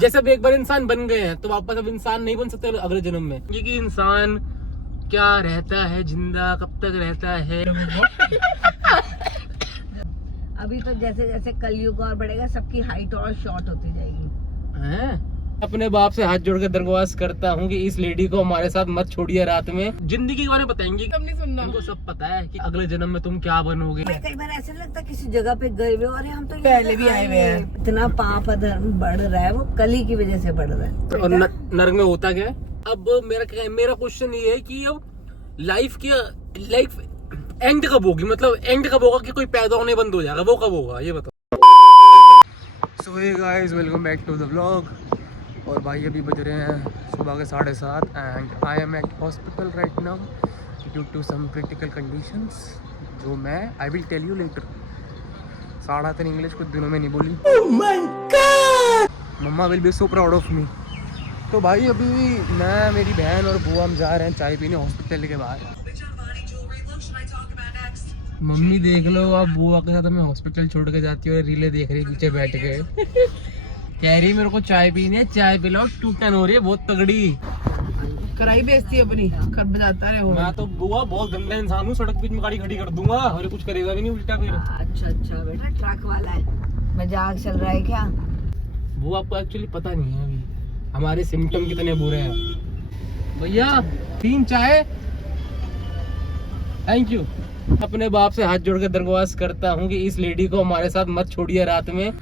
जैसे अब एक बार इंसान बन गए हैं तो वापस अब इंसान नहीं बन सकते अगले जन्म में। ये कि इंसान क्या रहता है जिंदा, कब तक रहता है। अभी तो जैसे जैसे कलयुग और बढ़ेगा सबकी हाइट और शॉर्ट होती जाएगी। हैं? अपने बाप से हाथ जोड़ कर दरख्वास्त करता हूँ कि इस लेडी को हमारे साथ मत छोड़िए रात में। जिंदगी के बारे में बताएंगे, सब नहीं सुनना। उनको सब पता है कि अगले जन्म में तुम क्या बनोगे। कई बार ऐसा लगता है किसी जगह पे गए हुए और हम तो पहले भी आए हुए हैं। इतना पाप अधर्म बढ़ रहा है, वो कली की वजह से बढ़ रहा है। और नरक में होता क्या है? अब मेरा क्वेश्चन ये है कि अब लाइफ एंड कब होगी, मतलब एंड कब होगा कि कोई पैदा होने बंद हो जाएगा, वो कब होगा ये बताओ। So hey guys, welcome back to the vlog. और भाई अभी बज रहे हैं सुबह के 7:30 and I am at hospital right now due to some critical conditions जो मैं I will tell you later. 3.5 English कुछ दिनों में नहीं बोली। Oh my God, mamma will be so proud of me. तो भाई अभी मैं, मेरी बहन और बुआ हम जा रहे हैं चाय पीने हॉस्पिटल के बाहर। मम्मी देख लो, अब बुआ के साथ हमें हॉस्पिटल छोड़ के जाती है और रीले देख रही पीछे बैठ के। कह रही मेरे को चाय पीनी है, चाय पिलाओ, टूटन हो रही है बहुत तगड़ी। कराई बेचती है अपनी, कर बजाता रहे हो। मैं तो बुआ बहुत गंदा इंसान हूँ, सड़क बीच में गाड़ी खड़ी कर दूंगा और कुछ करेगा भी नहीं उल्टा फिर। अच्छा बेटा, ट्रक वाला है, मजाक चल रहा है क्या? बुआ आपको एक्चुअली पता नहीं है अभी हमारे सिम्टम कितने बुरे हैं। भैया 3 चाय, थैंक यू। अपने बाप से हाथ जोड़ कर दरख्वास्त करता हूँ कि इस लेडी को हमारे साथ मत छोड़िए रात में।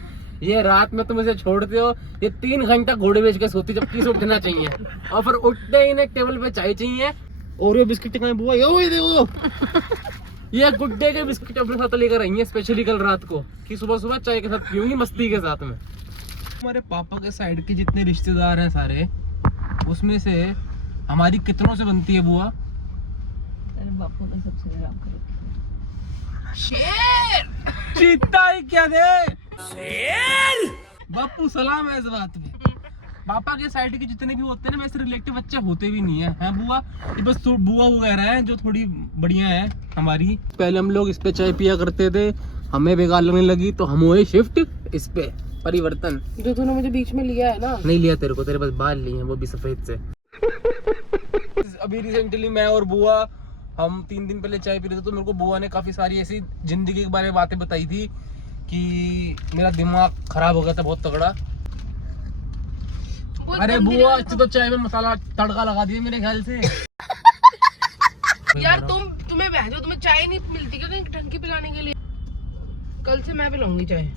ये रात में तुम इसे छोड़ते हो, ये 3 घंटा घोड़े बेच के सोती, जबकि इसे उठना चाहिए और फिर उठते ही एक टेबल पे चाय चाहिए। और ये बिस्किट कहाँ बुआ, ये देखो ये गुड्डे के बिस्किट अपने साथ लेकर आई है स्पेशली कल रात को, कि सुबह सुबह चाय के साथ पीऊंगी मस्ती के साथ में। हमारे पापा के साइड के जितने रिश्तेदार हैं सारे, उसमें से हमारी कितनों से बनती है बुआ? बापू का सबसे आराम करो। शेर चीता ही क्या दे, शेर बापू सलाम है इस बात में। पापा के साइड के जितने भी होते हैं ना, वैसे रिलेटिव बच्चे होते भी नहीं है बुआ, ये बस बुआ वगैरह है जो थोड़ी बढ़िया है हमारी। पहले हम लोग इस पे चाय पिया करते थे, हमें बेकार लगने लगी तो हम हुए शिफ्ट इस पे, परिवर्तन। जो तूने मुझे बीच में लिया है ना? नहीं लिया तेरे को, तेरे पास बाल लिए हैं वो भी सफेद से। अभी रिसेंटली मैं और बुआ हम 3 दिन पहले चाय पी रहे थे तो मेरे को बुआ ने काफी सारी ऐसी जिंदगी के बारे में बातें बताई थी कि मेरा दिमाग खराब हो गया था बहुत तगड़ा। अरे बुआ अच्छे तो चाय में मसाला तड़का लगा दिए मेरे ख्याल से। यार तुम्हें बहन, तुम्हें चाय नहीं मिलती क्या कहीं ढंग की पिलाने के लिए? कल से मैं पिलाऊंगी चाय।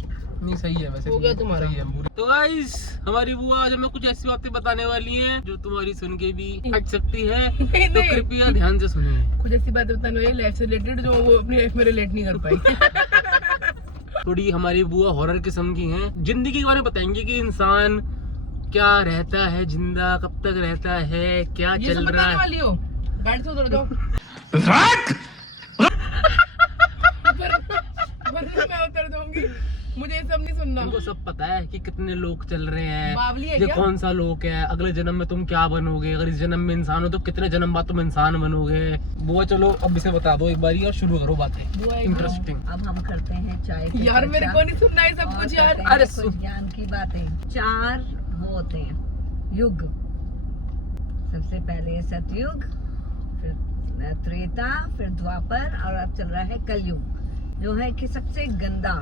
नहीं सही है वैसे, हो गया तुम्हारा। सही है। तो गाइस हमारी बुआ आज हमें कुछ ऐसी बातें बताने वाली हैं जो तुम्हारी सुन के भी हट सकती है, तो कृपया ध्यान से सुनिए। कुछ ऐसी बातें बताने वाली लाइफ से रिलेटेड जो वो अपनी लाइफ में रिलेट नहीं कर पाई। थोड़ी हमारी बुआ हॉरर किस्म की हैं, जिंदगी के बारे में बताएंगे कि इंसान क्या रहता है जिंदा, कब तक रहता है, क्या चल रहा है। वाली हो बैठ से उधर जाओ। मैं उतर जाऊंगी, मुझे ये सब नहीं सुनना। उनको सब पता है कि कितने लोग चल रहे हैं, ये कौन सा लोग है, अगले जन्म में तुम क्या बनोगे, अगर इस जन्म में इंसान हो तो कितने जन्म बाद तुम इंसान बनोगे। बुआ चलो अब इसे बता दो एक बारी और शुरू करो बातें इंटरेस्टिंग। अब हम करते हैं चाय। यार मेरे को नहीं सुनना है सब कुछ यार। अरे ज्ञान की बातें। 4 वो होते हैं युग। सबसे पहले सतयुग, फिर त्रेता, फिर द्वापर और अब चल रहा है कलयुग, जो है कि सबसे गंदा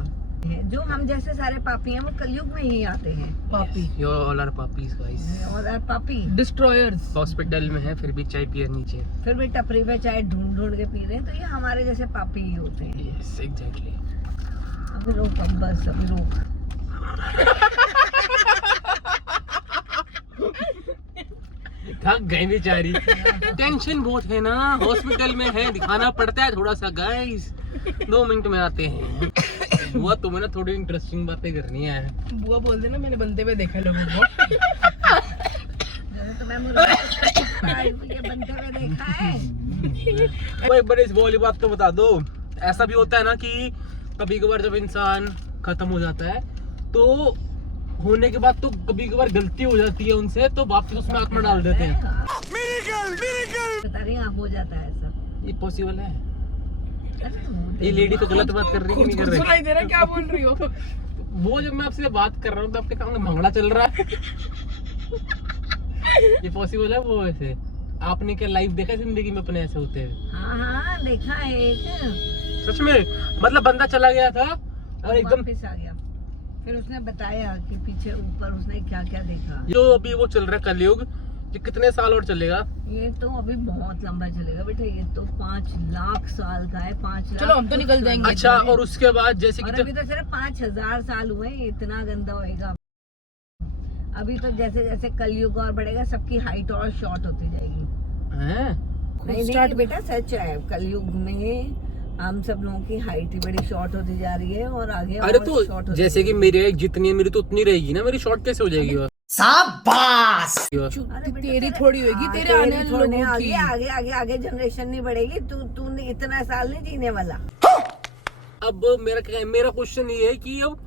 है। जो हम जैसे सारे पापी हैं वो कलयुग में ही आते हैं। पापी, you all are puppies guys, और पापी डिस्ट्रॉयर्स। हॉस्पिटल में है फिर भी चाय पिए नीचे, फिर भी टपरी पे चाय ढूंढ के पी रहे हैं, तो ये हमारे जैसे पापी ही होते हैं। Yes exactly. अभी रोक, अब बस अभी रोक। थक गई बेचारी, टेंशन बहुत है ना, हॉस्पिटल में है, दिखाना पड़ता है थोड़ा सा गाइस। 2 मिनट में आते हैं। बुआ तुम्हें ना थोड़ी इंटरेस्टिंग बातें करनी है। बुआ बोल देना मैंने बनते हुए देखा लोगों को। तो मैं ये बनते हुए देखा है। एक बार इस वाली बात तो बता दो, ऐसा भी होता है ना कि कभी कभार जब इंसान खत्म हो जाता है तो होने के बाद तो कभी कभार गलती हो जाती है उनसे, तो वापस उसमें आत्मा डाल देते हैं। हो जाता है सब, ये पॉसिबल है। ये लेडी तो गलत बात कर रही है, नहीं कर रही। सुनाई दे रहा क्या बोल रही हो? वो जब मैं आपसे बात कर रहा हूँ तो आपके सामने भंगड़ा चल रहा है। ये पॉसिबल है? वो ऐसे आपने क्या लाइफ देखा है जिंदगी में अपने ऐसे होते हैं? हाँ हाँ देखा है एक, सच में? मतलब बंदा चला गया था और एकदम वापस आ गया, फिर उसने बताया कि पीछे ऊपर उसने क्या क्या देखा। जो अभी वो चल रहा है कलयुग, ये कितने साल और चलेगा? ये तो अभी बहुत लंबा चलेगा बेटा, ये तो 5 लाख साल का है, 5 लाख। चलो हम तो निकल जाएंगे। अच्छा, और उसके बाद जैसे और कि अभी तो सिर्फ 5000 साल हुए, इतना गंदा होएगा। अभी तो जैसे जैसे कलयुग और बढ़ेगा, सबकी हाइट और शॉर्ट होती जाएगी। हैं? नहीं नहीं बेटा, सच है, कलयुग में हम सब लोगों की हाइट ही बड़ी शॉर्ट होती जा रही है और आगे अरे और तो शॉर्ट होती जैसे कि मेरी हाइट जितनी है मेरी तो उतनी रहेगी ना, मेरी शॉर्ट कैसे हो जाएगी? वो शाबाश। अरे बेटा, तेरी थोड़ी होगी, तेरे तेरी आने वाले थोड़ी लोगों आगे की। आगे आगे आगे जनरेशन नहीं बढ़ेगी, तू इतना साल नहीं जीने वाला। अब मेरा क्वेश्चन ये है कि अब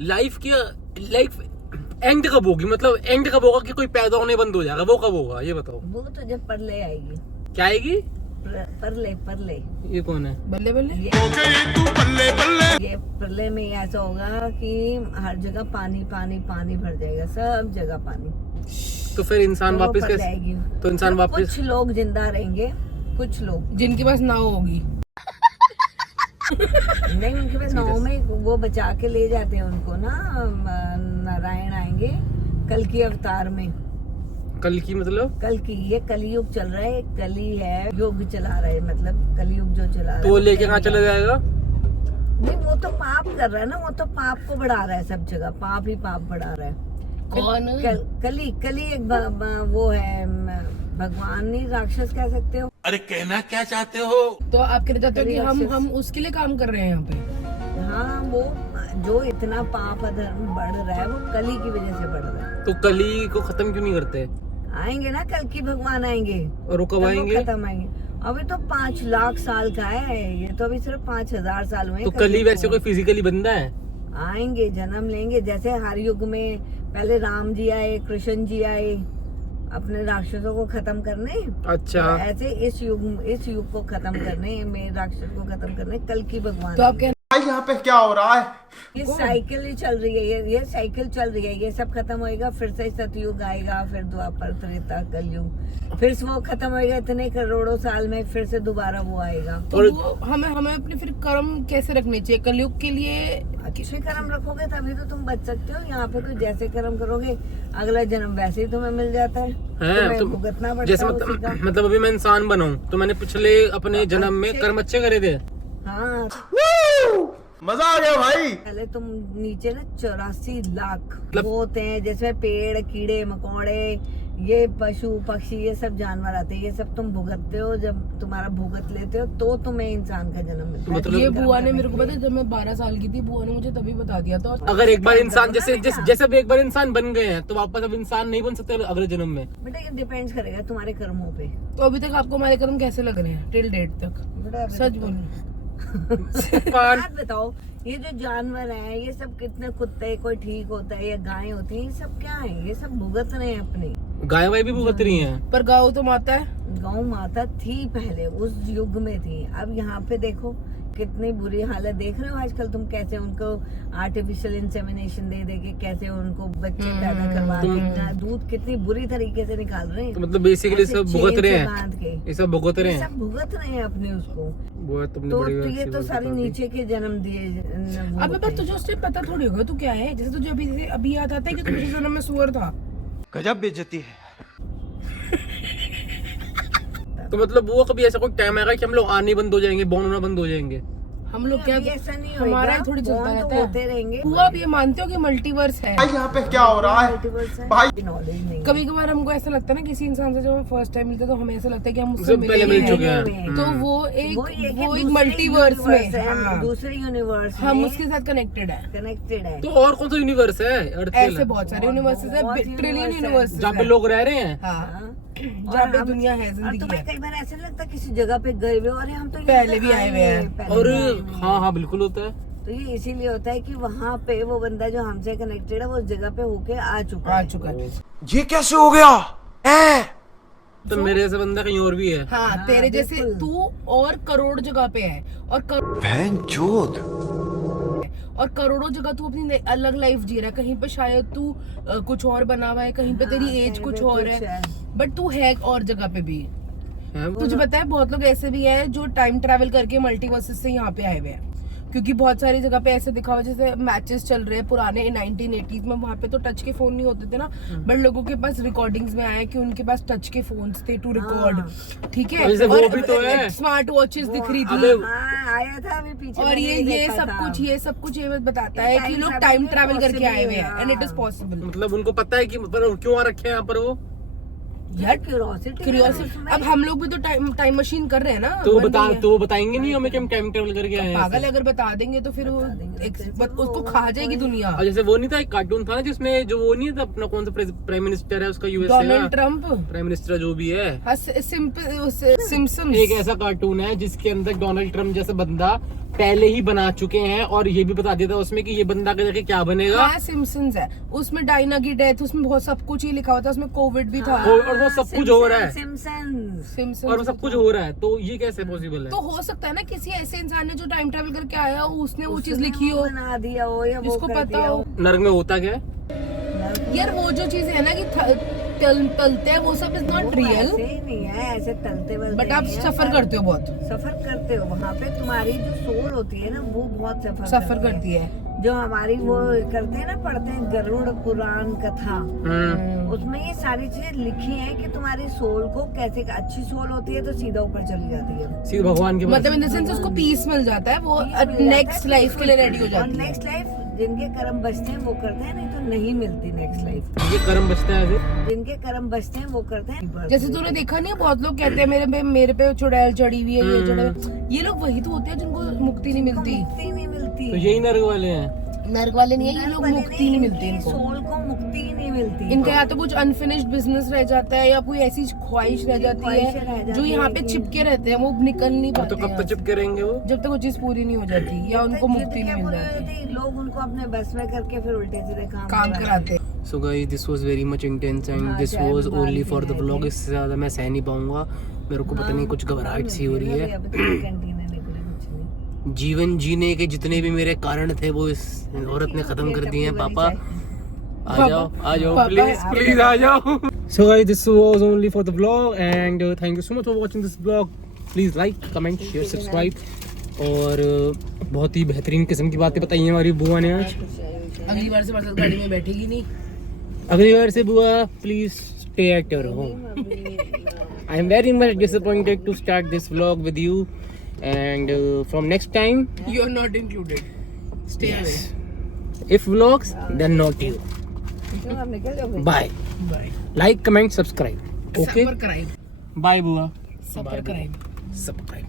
लाइफ एंड कब होगी? मतलब एंड कब होगा कि कोई पैदा होने बंद हो जाएगा? वो कब होगा ये बताओ। वो तो जब परले आएगी। क्या आएगी? परले ये कौन है? बल्ले बल्ले। ये प्रलय में ऐसा होगा कि हर जगह पानी पानी पानी भर जाएगा, सब जगह पानी। तो फिर इंसान तो वो वापस प्रलय कैसे? आएगी। तो इंसान सिर्फ वापस कुछ लोग जिंदा रहेंगे, कुछ लोग जिनके पास नाव होगी। नहीं, उनके पास नाव में वो बचा के ले जाते हैं उनको ना, नारायण आएंगे कल की अवतार में। कल की मतलब? कल की, ये कलयुग चल रहा है, कली है, युग चला रहा है, मतलब कलयुग जो चला रहा है। तो वो लेके कहाँ चला जाएगा? नहीं, वो तो पाप कर रहा है ना, वो तो पाप को बढ़ा रहा है, सब जगह पाप ही पाप बढ़ा रहा है। कौन? कली एक वो है, भगवान नहीं, राक्षस कह सकते हो। अरे कहना क्या चाहते हो? तो आप कहना चाहते हो कि राक्षस। हम उसके लिए काम कर रहे हैं यहाँ पे? हाँ, वो जो इतना पाप अधर्म बढ़ रहा है वो कली की वजह से बढ़ रहा है। तो कली को खत्म क्यों नहीं करते? आएंगे ना, कल की भगवान आएंगे और वो कब तब वो आएंगे? खत्म आएंगे। अभी तो 5 लाख साल का है, ये तो अभी सिर्फ 5000 साल हुए। तो कली वैसे कोई फिजिकली बंदा है? आएंगे, जन्म लेंगे, जैसे हर युग में पहले राम जी आए, कृष्ण जी आए अपने राक्षसों को खत्म करने। अच्छा। तो ऐसे इस युग को खत्म करने में, राक्षस को खत्म करने कल की भगवान। तो आप कहना यहाँ पे क्या हो रहा है? ये साइकिल ही चल रही है, ये साइकिल चल रही है, ये सब खत्म होएगा, फिर से सतयुग आएगा, फिर द्वापर, त्रेता, कलयुग, फिर से वो खत्म होएगा इतने करोड़ों साल में, फिर से दोबारा वो आएगा। तो वो हमें अपने फिर कर्म कैसे रखने चाहिए कलयुग के लिए? अच्छे कर्म रखोगे तभी तो तुम बच सकते हो। यहाँ पे तो जैसे कर्म करोगे अगला जन्म वैसे ही तुम्हें मिल जाता है, तुम्हें तो भुगतना पड़ता जैसे है उसी का। मतलब अभी मैं इंसान बना हूँ तो मैंने पिछले अपने जन्म में कर्म अच्छे करे थे। हाँ, मजा आ गया भाई। पहले तुम नीचे ना 84 लाख मतलब- वो होते हैं, जिसमें पेड़, कीड़े मकोड़े, ये पशु पक्षी, ये सब जानवर आते हैं, ये सब तुम भुगतते हो। जब तुम्हारा भुगत लेते हो तो तुम्हें इंसान का जन्म मिलता है। मतलब- ये बुआ ने मेरे को पता है, जब मैं 12 साल की थी बुआ ने मुझे तभी बता दिया था। अगर एक बार इंसान जैसे अब एक बार इंसान बन गए हैं तो वापस अब इंसान नहीं बन सकते अगले जन्म में? बेटा ये डिपेंड्स करेगा तुम्हारे कर्मों पे। तो अभी तक आपको हमारे कर्म कैसे लग रहे हैं टिल डेट तक? बेटा अभी सच तक तो- बोलो। बात बताओ, ये जो जानवर हैं, ये सब कितने, कुत्ते कोई ठीक होता है या गाय होती है, ये सब क्या है? ये सब भुगत रहे हैं अपने। गाय वाय भी भुगत रही हैं। पर गाँव तो माता है। गौ माता थी पहले, उस युग में थी। अब यहाँ पे देखो कितनी बुरी हालत देख रहे हो आजकल तुम, कैसे उनको आर्टिफिशियल इंसेमिनेशन दे दे के कैसे उनको बच्चे पैदा करवा के इतना दूध कितनी बुरी तरीके से निकाल रहे हैं। तो मतलब बेसिकली ऐसे सब चेन भुगत रहे से हैं, बांध के ये सब भुगत रहे ये हैं। सब भुगत रहे हैं अपने उसको। वो तुमने तो बड़ी ये अच्छी तो बात सारे बता दी। नीचे के जन्म दिए वो अबे पर होते हैं। तुझे उस टाइम पता थोड़ी होगा तू क्या है? जैसे तुझे अभी याद आता है कि तू पिछले जन्म में सुअर था। गजब बेइज्जती है। तो मतलब वो कभी ऐसा कोई टाइम आएगा कि हम लोग आने बंद हो जाएंगे, बॉर्न होना बंद हो जाएंगे? हम लोग क्या, अभी ऐसा नहीं हमारा ही होएगा, थोड़ी चलता born तो रहता है। होते रहेंगे। बुआ आप ये मानते हो कि मल्टीवर्स है? भाई यहाँ पे क्या हो रहा है? भाई नॉलेज नहीं है। कभी कभार हमको ऐसा लगता है ना, किसी इंसान से जब हम फर्स्ट टाइम मिलते हैं तो हमें ऐसा लगता है कि हम उससे उससे पहले मिल चुके हैं। हैं। तो वो एक दूसरे मल्टीवर्स में universe है, हाँ, दूसरे यूनिवर्स हम उसके साथ कनेक्टेड है। कनेक्टेड है। तो और कौन सा यूनिवर्स है अर्थ के ऐसे अलावा? बहुत सारे यूनिवर्सेस बहुत है, ट्रिलियन universe है। यूनिवर्सेस जहाँ पे लोग रह रहे हैं? हाँ, और जहाँ पे हम- दुनिया है, और जिंदगी तुम्हें है। कई बार ऐसा नहीं लगता किसी जगह पे गए हुए, अरे हम तो यहाँ पहले पे भी आए हुए हैं। पहले और भी आए हुए हैं। हाँ हाँ बिल्कुल होता है। तो ये इसीलिए होता है कि वहाँ पे वो बंदा जो हमसे कनेक्टेड है वो उस जगह पे होके आ चुका है। ये कैसे हो गया? तो मेरे ऐसा बंदा कहीं और भी है। हाँ, तेरे जैसे बिल्कुल। तू और करोड़ जगह पे है, और और करोड़ों जगह तू अपनी अलग लाइफ जी रहा है, कहीं पे शायद तू कुछ और बना हुआ है, कहीं पे तेरी एज कहीं कुछ पे और कुछ है, है। बट तू है और जगह पे भी। हैं? तुझे पता है बहुत लोग ऐसे भी है जो टाइम ट्रैवल करके मल्टीवर्सेस से यहाँ पे आए हुए हैं, क्योंकि बहुत सारी जगह पे ऐसे दिखा हुआ जैसे मैचेस चल रहे हैं पुराने 1980s में, वहाँ पे तो टच के फोन नहीं होते थे ना, बट लोगों के पास रिकॉर्डिंग्स में आया कि उनके पास टच के फोन्स थे टू रिकॉर्ड, ठीक है, जैसे वो भी तो है। स्मार्ट वॉचेस दिख रही अबे थी, हाँ, आया था अभी पीछे और मैंने ये देखा सब था। कुछ ये बताता ये है कि time लोग travel टाइम में ट्रैवल करके possible आए हुए है, हैं एंड इट इज हाँ। पॉसिबल। मतलब उनको पता है कि पर क्यों आ रखे हैं यहाँ पर वो। यार क्यूरियोसिटी क्यूरियोसिटी, अब हम लोग भी तो टाइम मशीन कर रहे हैं ना, तो बन रही है। वो बताएंगे नहीं हमें कि हम टाइम ट्रेवल करके आए हैं पागल ऐसे? अगर बता देंगे तो फिर वो उसको खा जाएगी दुनिया। और जैसे वो नहीं था एक कार्टून था ना जिसमें जो वो नहीं था अपना कौन सा प्राइम मिनिस्टर है उसका यूएसए डोनाल्ड का ट्रम्प, प्राइम मिनिस्टर जो भी है, सिम्पसन्स, एक ऐसा कार्टून है जिसके अंदर डोनाल्ड ट्रम्प जैसा बंदा पहले ही बना चुके हैं और ये भी बता दिया था उसमें कि ये बंदा आगे जाके क्या बनेगा। हाँ सिम्पसन्स है, उसमें डायना की डेथ, उसमें बहुत सब कुछ ही लिखा हुआ था, उसमें कोविड भी था। और वो सब कुछ हो रहा है सिम्पसन्स। सिम्पसन्स और वो सब कुछ हो रहा है, तो ये कैसे पॉसिबल है? तो हो सकता है ना किसी ऐसे इंसान ने जो टाइम ट्रैवल करके आया हो, उसने वो चीज लिखी हो, बना दिया हो या वो जिसको कर पता दिया हो। नर्क में होता क्या है? यार वो जो चीज है ना कि तलते हैं, वो सब इज नॉट रियल, ऐसे ही नहीं है, ऐसे तलते वलते बट आप नहीं है, सफर पर करते हो बहुत, सफर करते हो वहाँ पे, तुम्हारी जो सोल होती है ना वो बहुत सफर करती है। जो हमारी वो करते हैं ना, पढ़ते हैं गरुड़ पुराण कथा, उसमें ये सारी चीजें लिखी हैं कि तुम्हारी सोल को कैसे, अच्छी सोल होती है तो सीधा ऊपर चली जाती है, सीधे भगवान के पास। मतलब इन द सेंस उसको पीस मिल जाता है, वो नेक्स्ट लाइफ के लिए रेडी हो जाती है। नेक्स्ट लाइफ जिनके कर्म बचते हैं वो करते हैं, नहीं तो नहीं मिलती नेक्स्ट लाइफ। ये कर्म बचता है ऐसे? जिनके कर्म बचते हैं वो करते हैं। जैसे तूने देखा नहीं, बहुत लोग कहते हैं मेरे पे चुड़ैल चढ़ी हुई है, ये चढ़े हुए, ये लोग वही तो होते हैं जिनको मुक्ति नहीं मिलती। मुक्ति नहीं मिलती, तो यही नर्क वाले हैं। नर्क वाले नहीं है ये लोग, मुक्ति नहीं मिलती इनको, सोल को मुक्ति ही नहीं मिलती। इनका या तो कुछ अनफिनिश्ड बिजनेस रह जाता है या कोई ऐसी ख्वाहिश रह जाती ख्वाहिशें रह है जाती जो यहाँ पे है, चिपके रहते हैं, वो निकल नहीं तो पाते कब तक हैं चिपके रहेंगे वो? जब तक वो चीज पूरी नहीं हो जाती या उनको मुक्ति नहीं मिल जाती, लोग उनको अपने बस में करके फिर उल्टे सीधे काम कराते। So guys this was very much intense and हाँ, दिस शायद वाज बाहर ओनली भी फॉर द आए व्लॉग। थे। इससे ज्यादा मैं सह नहीं पाऊंगा, मेरे को पता नहीं कुछ घबराहट सी हो रही है। जीवन जीने के जितने भी मेरे कारण थे वो इस औरत ने खत्म कर दिए हैं। पापा आ जाओ प्लीज आ जाओ। So guys this was only for the vlog and thank you so much for watching this vlog. Please like comment share subscribe और बहुत ही बेहतरीन किस्म की बातें बताई हैं हमारी बुआ ने आज। अगली बार से हमारे साथ गाड़ी में बैठेगी नहीं। अगली बार से बुआ please stay at your home. I am very much disappointed to start this vlog with you and from next time You are not included. Stay away. if vlogs then not you. Bye. Bye. Like, comment, subscribe. Okay. Subscribe. Bye बुआ. Subscribe. Subscribe.